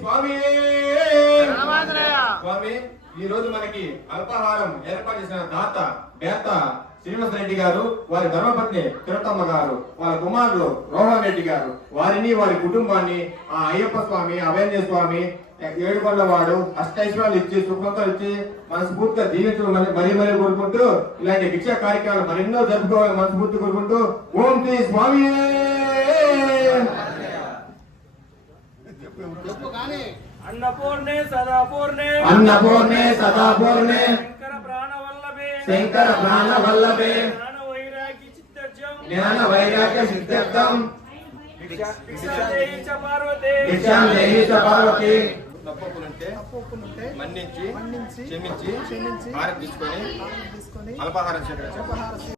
స్వామి. స్వామి ఈ రోజు మనకి అల్పాహారం ఏర్పాటు చేసిన దాత బేత శ్రీనివాస రెడ్డి గారు వారి ధర్మపత్ని తిరుతమ్మ గారు వాళ్ళ కుమారులు రోహన్ రెడ్డి గారు వారిని వారి కుటుంబాన్ని ఆ అయ్యప్ప స్వామి అభయంజయ స్వామి ఏడుకొండ వాడు అష్టైశ్వర్యాలు ఇచ్చి సుఖంతో ఇచ్చి మనస్ఫూర్తిగా జీవించడం మరీ మరీ మరీ కోరుకుంటూ ఇలాంటి భిక్షా కార్యక్రమాలు మరెన్నో జరుపుకోవాలని మనస్ఫూర్తి కోరుకుంటూ ఓం శ్రీ స్వామి. అన్నపూర్ణే సదాపూర్ణే. అన్నపూర్ణే సదాపూర్ణే. శంకర ప్రాణవల్లభే. శంకర ప్రాణ వల్లభే జ్ఞాన వైరాగ్య సిద్ధార్థం భిక్షాదేహి చ పార్వతే. భిక్షాం దేహి చ పార్వతి. తప్పొప్పులుంటే మన్నించి మన్నించి క్షమించి భారత్ తీసుకొని అల్పాహారం స్వీకరించాలి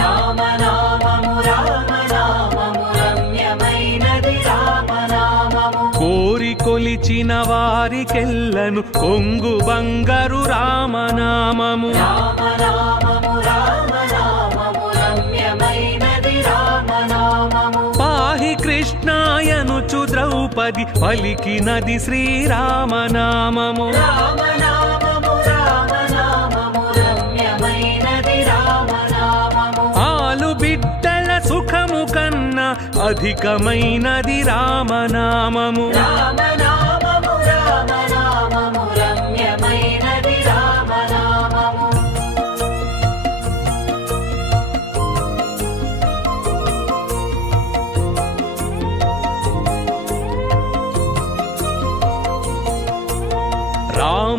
కొలిచిన వారికెల్లను కొంగు బంగారు రామనామము. పాహి కృష్ణాయనుచు ద్రౌపది పలికినది శ్రీరామనామము. ఆలు బిడ్డల సుఖము కన్నా అధికమైనది రామనామము. రామనామము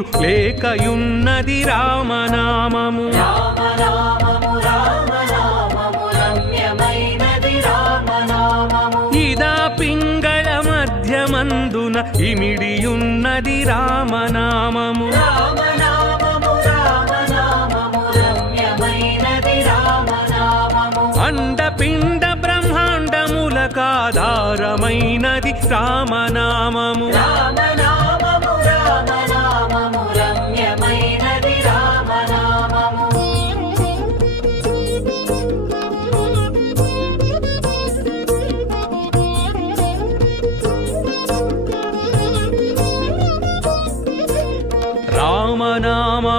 భేదమేమియు లేకయున్నది రామనామము. ఇదా పింగళ మధ్యమందున ఇమిడియున్నది రామనామము. అండపిండ రామనామము రమ్యమైనది రామనామము. రామ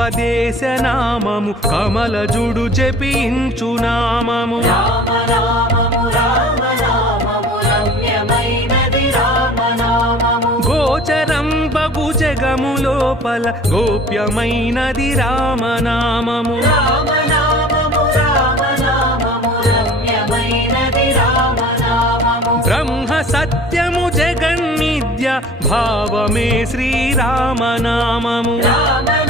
ఉపదేశనామము కమలజుడు జపించు నామము. రామనామము రామనామము రమ్యమైనది రామనామము గోచరం బగు జగము లోపల గోప్యమైనది రామనామము. రామనామము బ్రహ్మ సత్యము జగన్నిద్య భావమే శ్రీరామనామము. రామనామము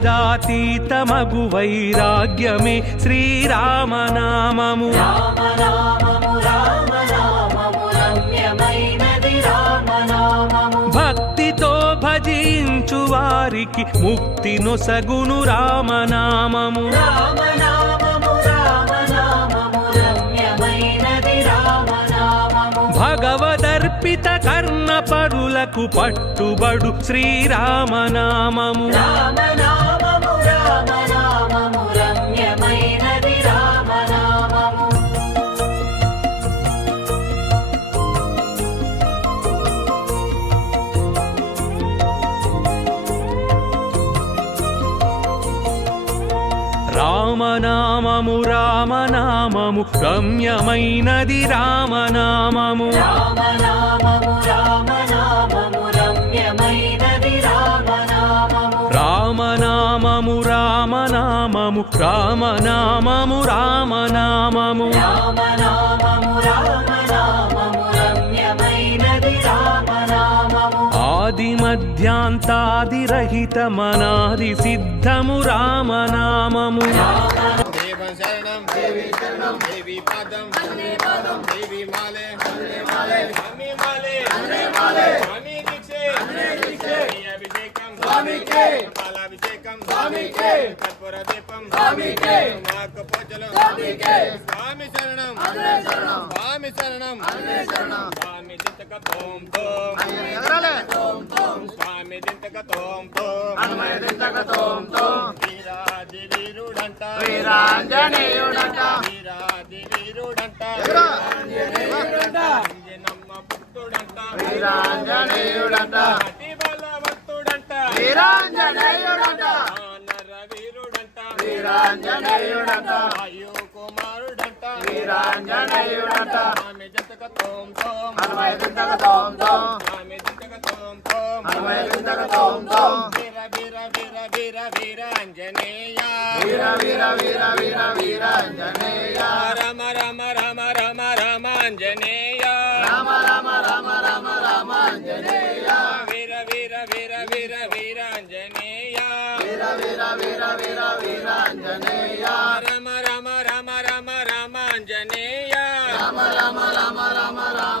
వాదభేదాతీతమగు వైరాగ్యమే శ్రీరామనామము. భక్తితో భజించు వారికి ముక్తి నొసగును రామనామము. భగవదర్పిత కర్ణ పరులకు పట్టుబడు శ్రీరామనామము. రామనామము రామనామము రామనామము రమ్యమైనది రామనామము. రామనామము రామనామము రమ్యమైనది రామనామము. రామనామము రామనామము రామనామము రామనామము. రామనామము రామనామము అభిషేకం. స్వామికే. పాలాభిషేకం. స్వామికే. కర్పూర దీపం. మాకు పూజలు. స్వామి శరణం. స్వామి శరణం. స్వామి తోం తోం. తోం దింతక తోం. తోం హనుమయ దింతక తోం తోం వీరాది వీరుడంట వీరాంజనేయుడంట. వీరాది వీరుడంట వీరాంజనేయుడంట. అంజనమ్మ పుత్రుడంట. వీరాంజనేయుడంట. అతి బలవంతుడంట వీరాంజనేయుడంట. నర వీరుడంట వీరాంజనేయుడంట. వాయు కుమారుడంట వీరాంజనేయుడంట. ఆమె జతక తోం తోం హనుమయ దింతక తోం తోం ఆమె దింతక తోం తోం హనుమయ దింతక తోం తోం వీర వీర వీర వీర వీరాంజనేయ వీర వీర వీర వీర వీరాంజనేయ రామ రామ రామ రామ రామాంజనేయ రామ రామ రామ రామ రామాంజనేయ వీర వీర వీర వీర వీరాంజనేయ వీర వీర వీర వీర వీరాంజనేయ రామ రామ రామ రామ రామాంజనేయ రామ రామ రామ రామ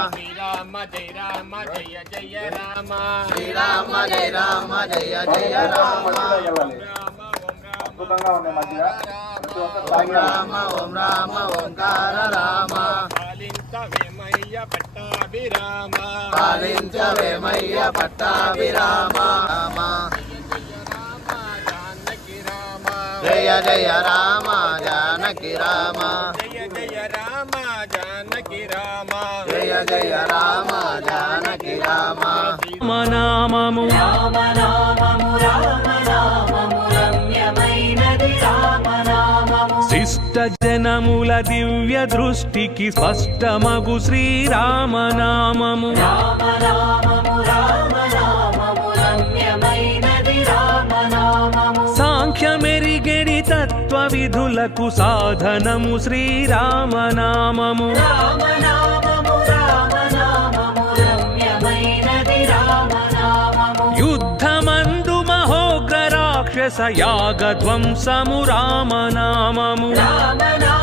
రామ శ్రీరామ జయ రామ జయ జయ రామ. అద్భుతంగా ఉంది మధ్య ఓం రామ ఓం రామ ఓంకార రామ. పాలించవేమయ్య పట్టాభిరామ. పాలించవేమయ్య పట్టాభిరామ. రామ జానకి రామ. జయ జయ రామ జానకి రామ. జయ జయ జయ రామ జానకి రామ. రామనామము. రామనామము రామనామము రమ్యమైనది రామనామము. శిష్ట జనముల దివ్య దృష్టికి స్పష్టమగు శ్రీరామనామము. రామనామము రామనామము రమ్యమైనది రామనామము. సాంఖ్యమెరిగెడి తత్వ విధులకు సాధనము శ్రీరామనామము. రామనామము మహోగ్ర రాక్షస యాగధ్వంసము రామనామము. రామనామ